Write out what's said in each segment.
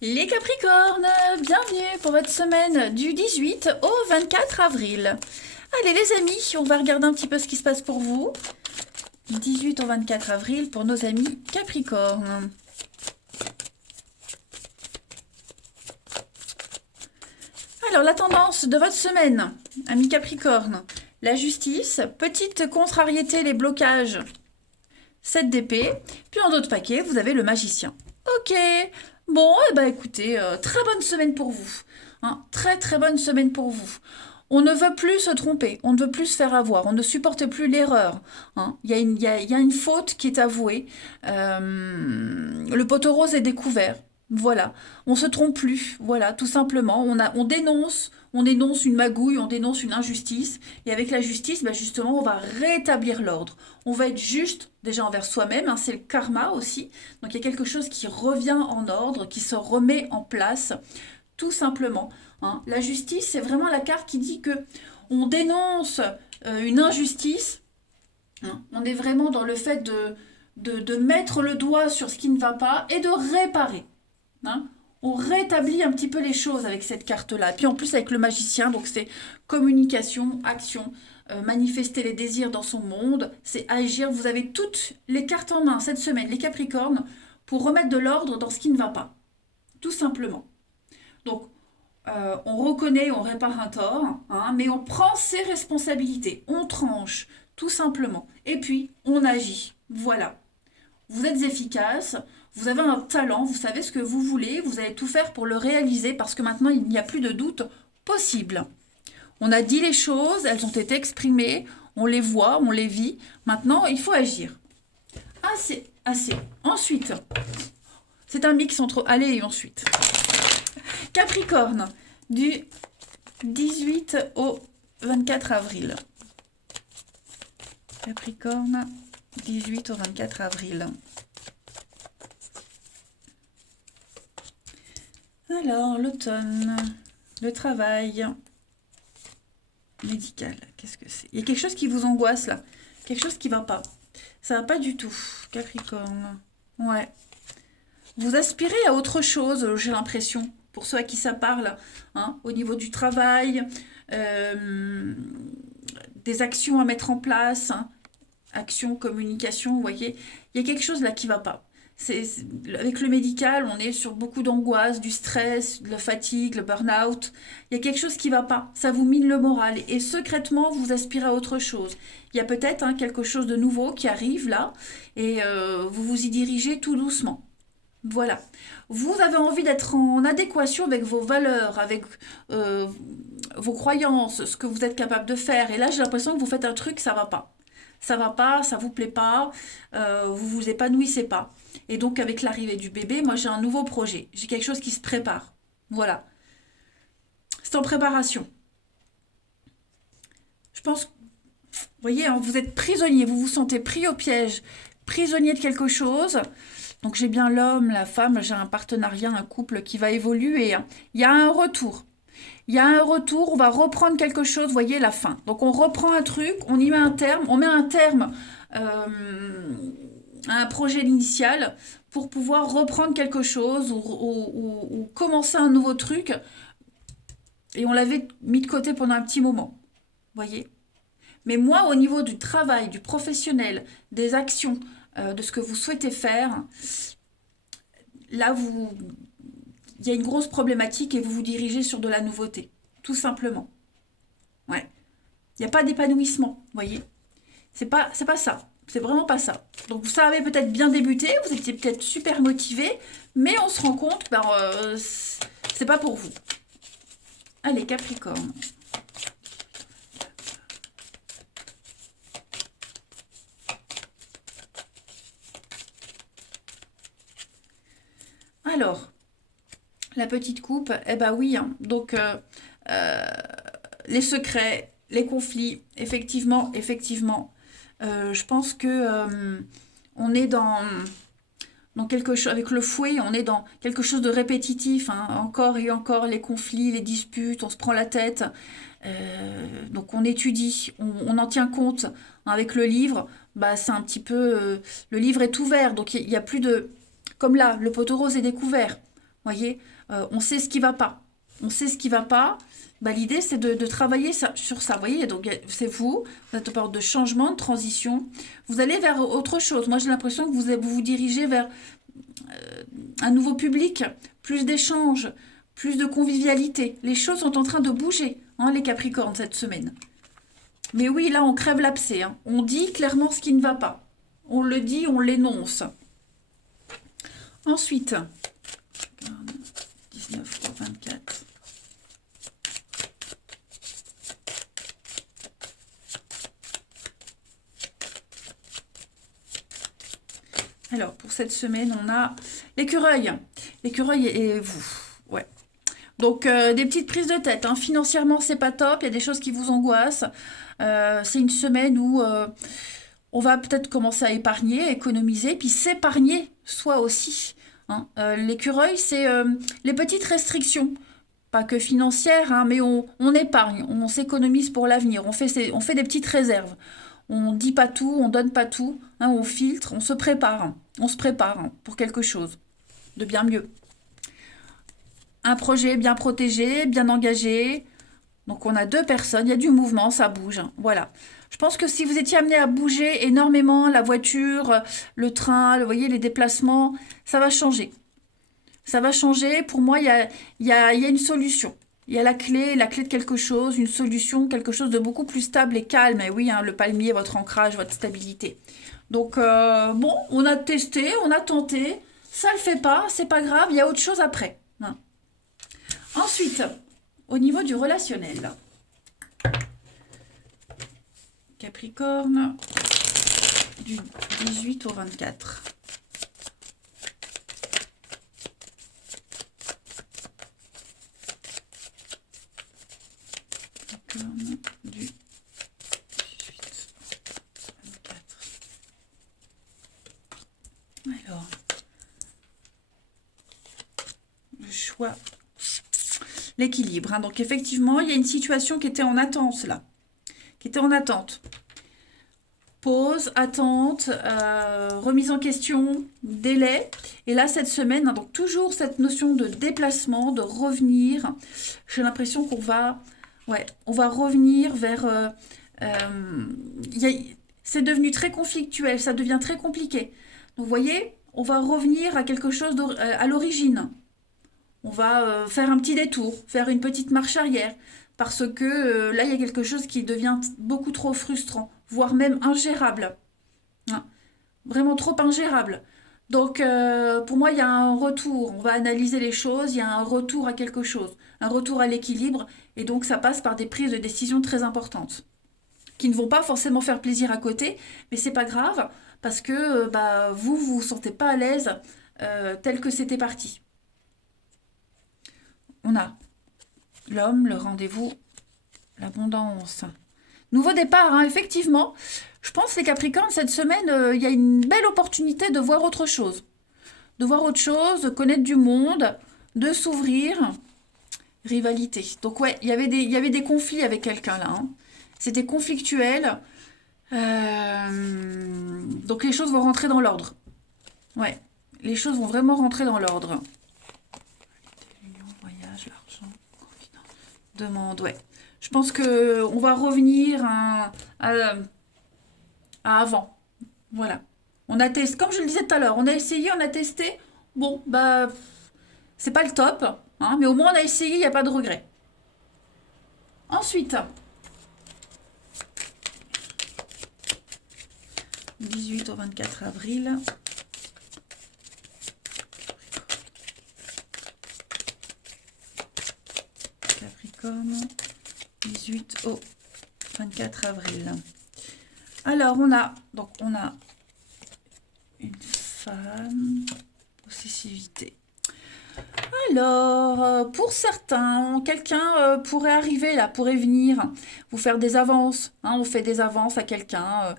Les Capricornes, bienvenue pour votre semaine du 18 au 24 avril. Allez les amis, on va regarder un petit peu ce qui se passe pour vous. Du 18 au 24 avril pour nos amis Capricornes. Alors la tendance de votre semaine, amis Capricornes. La justice, petite contrariété, les blocages, 7 d'épée. Puis en d'autres paquets, vous avez le magicien. Ok, bon, eh ben écoutez, très bonne semaine pour vous. Hein, très très bonne semaine pour vous. On ne veut plus se tromper, on ne veut plus se faire avoir, on ne supporte plus l'erreur. Hein. Il y a une faute qui est avouée. Le poteau rose est découvert. Voilà, on se trompe plus. Voilà, tout simplement. On dénonce une magouille, on dénonce une injustice. Et avec la justice, ben justement, on va rétablir l'ordre. On va être juste déjà envers soi-même. Hein, c'est le karma aussi. Donc il y a quelque chose qui revient en ordre, qui se remet en place, tout simplement. Hein. La justice, c'est vraiment la carte qui dit que on dénonce une injustice. Hein. On est vraiment dans le fait de mettre le doigt sur ce qui ne va pas et de réparer. Hein. On rétablit un petit peu les choses avec cette carte-là. Puis en plus avec le magicien, donc c'est communication, action, manifester les désirs dans son monde, c'est agir. Vous avez toutes les cartes en main cette semaine, les Capricornes, pour remettre de l'ordre dans ce qui ne va pas. Tout simplement. Donc on reconnaît, on répare un tort, hein, mais on prend ses responsabilités, on tranche, tout simplement. Et puis, on agit. Voilà. Vous êtes efficace, vous avez un talent, vous savez ce que vous voulez, vous allez tout faire pour le réaliser parce que maintenant, il n'y a plus de doute possible. On a dit les choses, elles ont été exprimées, on les voit, on les vit. Maintenant, il faut agir. Assez, assez. Ensuite, c'est un mix entre aller et ensuite. Capricorne, du 18 au 24 avril. Capricorne, 18 au 24 avril. Alors, l'automne, le travail, médical, qu'est-ce que c'est? Il y a quelque chose qui vous angoisse là, quelque chose qui va pas. Ça va pas du tout, Capricorne. Ouais. Vous aspirez à autre chose, j'ai l'impression, pour ceux à qui ça parle, hein, au niveau du travail, euh, des actions à mettre en place, hein, action, communication, vous voyez, il y a quelque chose là qui va pas. Avec le médical, on est sur beaucoup d'angoisse, du stress, de la fatigue, le burn-out. Il y a quelque chose qui va pas. Ça vous mine le moral. Et secrètement, vous aspirez à autre chose. Il y a peut-être hein, quelque chose de nouveau qui arrive là. Et vous vous y dirigez tout doucement. Voilà. Vous avez envie d'être en adéquation avec vos valeurs, avec euh, vos croyances, ce que vous êtes capable de faire. Et là, j'ai l'impression que vous faites un truc, ça va pas. Ça va pas, ça vous plaît pas, vous vous épanouissez pas. Et donc, avec l'arrivée du bébé, moi, j'ai un nouveau projet. J'ai quelque chose qui se prépare. Voilà. C'est en préparation. Je pense, vous voyez, hein, vous êtes prisonnier, vous vous sentez pris au piège, prisonnier de quelque chose. Donc j'ai bien l'homme, la femme, j'ai un partenariat, un couple qui va évoluer. Hein. Il y a un retour. Il y a un retour, on va reprendre quelque chose, vous voyez, la fin. Donc on reprend un truc, on y met un terme, on met un terme à un projet initial pour pouvoir reprendre quelque chose ou commencer un nouveau truc et on l'avait mis de côté pendant un petit moment, vous voyez. Mais moi, au niveau du travail, du professionnel, des actions, de ce que vous souhaitez faire, là, il y a une grosse problématique et vous vous dirigez sur de la nouveauté, tout simplement. Ouais. Il n'y a pas d'épanouissement, vous voyez. C'est pas ça. C'est vraiment pas ça. Donc ça avait peut-être bien débuté, vous étiez peut-être super motivé, mais on se rend compte que ben, c'est pas pour vous. Allez, Capricorne. Alors, la petite coupe, eh ben oui. Hein. Donc, euh, les secrets, les conflits, effectivement, effectivement. Je pense que on est dans quelque chose, avec le fouet, on est dans quelque chose de répétitif. Hein. Encore et encore, les conflits, les disputes, on se prend la tête. Donc on étudie, on en tient compte. Hein. Avec le livre, bah, c'est un petit peu... le livre est ouvert, donc il y a plus de... Comme là, le poteau rose est découvert. Voyez, on sait ce qui va pas. On sait ce qui va pas. Bah, l'idée, c'est de travailler sur ça. Vous voyez, donc c'est vous êtes au port de changement, de transition. Vous allez vers autre chose. Moi, j'ai l'impression que vous dirigez vers un nouveau public, plus d'échanges, plus de convivialité. Les choses sont en train de bouger, hein, les Capricornes, cette semaine. Mais oui, là, on crève l'abcès. Hein. On dit clairement ce qui ne va pas. On le dit, on l'énonce. Ensuite, 19 pour 24. Alors, pour cette semaine, on a l'écureuil. L'écureuil et vous. Ouais. Donc, des petites prises de tête. Hein. Financièrement, c'est pas top. Il y a des choses qui vous angoissent. C'est une semaine où on va peut-être commencer à épargner, économiser, puis s'épargner soi aussi. Hein. L'écureuil, c'est les petites restrictions. Pas que financières, hein, mais on épargne, on s'économise pour l'avenir. On fait des petites réserves. On dit pas tout, on donne pas tout, hein, on filtre, on se prépare. On se prépare pour quelque chose de bien mieux. Un projet bien protégé, bien engagé. Donc on a 2 personnes, il y a du mouvement, ça bouge. Voilà. Je pense que si vous étiez amené à bouger énormément, la voiture, le train, vous voyez, les déplacements, ça va changer. Ça va changer. Pour moi, il y a une solution. Il y a la clé de quelque chose, une solution, quelque chose de beaucoup plus stable et calme. Et oui, hein, le palmier, votre ancrage, votre stabilité. Donc, bon, on a testé, on a tenté. Ça le fait pas, c'est pas grave, il y a autre chose après. Hein. Ensuite, au niveau du relationnel. Capricorne, du 18 au 24. Capricorne, du 18 au 24. Alors, le choix, l'équilibre. Hein. Donc, effectivement, il y a une situation qui était en attente, là. Qui était en attente. Pause, attente, remise en question, délai. Et là, cette semaine, hein, donc toujours cette notion de déplacement, de revenir. J'ai l'impression qu'on va, ouais, on va revenir vers... c'est devenu très conflictuel, ça devient très compliqué. Donc, vous voyez, on va revenir à quelque chose à l'origine. On va faire un petit détour, faire une petite marche arrière. Parce que là, il y a quelque chose qui devient beaucoup trop frustrant, voire même ingérable. Hein. Vraiment trop ingérable. Donc, pour moi, il y a un retour. On va analyser les choses, il y a un retour à quelque chose, un retour à l'équilibre. Et donc, ça passe par des prises de décision très importantes, qui ne vont pas forcément faire plaisir à côté, mais c'est pas grave, parce que vous sentez pas à l'aise tel que c'était parti. On a l'homme, le rendez-vous, l'abondance. Nouveau départ, hein, effectivement. Je pense, les Capricornes, cette semaine, il y a une belle opportunité de voir autre chose. De voir autre chose, de connaître du monde, de s'ouvrir. Rivalité. Donc, ouais, il y avait des conflits avec quelqu'un, là. Hein. C'était conflictuel. Donc, les choses vont rentrer dans l'ordre. Ouais, les choses vont vraiment rentrer dans l'ordre. Voyage, l'argent, demande, ouais. Je pense que on va revenir à avant. Voilà. On a testé, comme je le disais tout à l'heure, on a essayé, on a testé. Bon, c'est pas le top, hein, mais au moins on a essayé, il n'y a pas de regret. Ensuite, 18 au 24 avril. Capricorne, 18 au 24 avril. Alors, on a une femme, possessivité. Alors, pour certains, quelqu'un pourrait arriver là, pourrait venir vous faire des avances. Hein, on fait des avances à quelqu'un.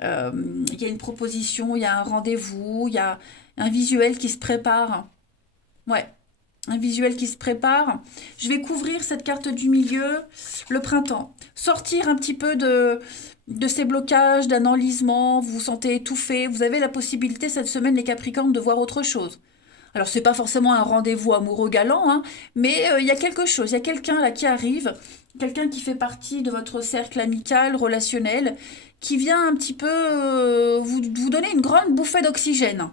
Il y a une proposition, il y a un rendez-vous, il y a un visuel qui se prépare. Ouais, un visuel qui se prépare. Je vais couvrir cette carte du milieu, le printemps. Sortir un petit peu de ces blocages, d'un enlisement, vous vous sentez étouffé. Vous avez la possibilité cette semaine, les Capricornes, de voir autre chose. Alors, c'est pas forcément un rendez-vous amoureux galant, hein, mais il y a quelque chose, il y a quelqu'un là qui arrive, quelqu'un qui fait partie de votre cercle amical, relationnel, qui vient un petit peu vous donner une grande bouffée d'oxygène.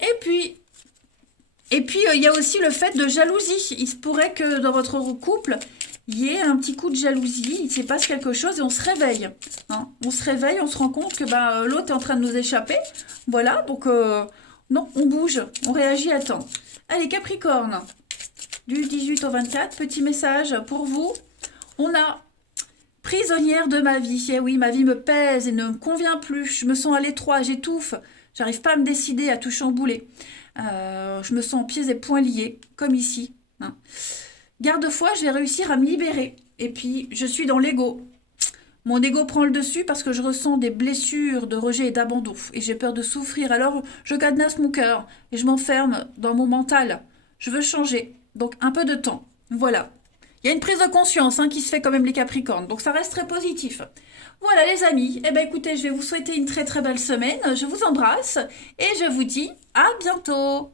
Et puis, il y a aussi le fait de jalousie. Il se pourrait que dans votre couple, il y ait un petit coup de jalousie, il se passe quelque chose et on se réveille. Hein. On se réveille, on se rend compte que l'autre est en train de nous échapper. Voilà, donc non, on bouge, on réagit à temps. Allez, Capricorne, du 18 au 24, petit message pour vous. On a prisonnière de ma vie. Eh oui, ma vie me pèse et ne me convient plus. Je me sens à l'étroit, j'étouffe. J'arrive pas à me décider, à tout chambouler. Je me sens pieds et poings liés, comme ici. Hein. Garde-foi, je vais réussir à me libérer. Et puis, je suis dans l'ego. Mon ego prend le dessus parce que je ressens des blessures de rejet et d'abandon. Et j'ai peur de souffrir. Alors, je cadenasse mon cœur et je m'enferme dans mon mental. Je veux changer. Donc, un peu de temps. Voilà. Il y a une prise de conscience qui se fait quand même les Capricornes. Donc, ça reste très positif. Voilà les amis. Eh bien, écoutez, je vais vous souhaiter une très très belle semaine. Je vous embrasse et je vous dis à bientôt.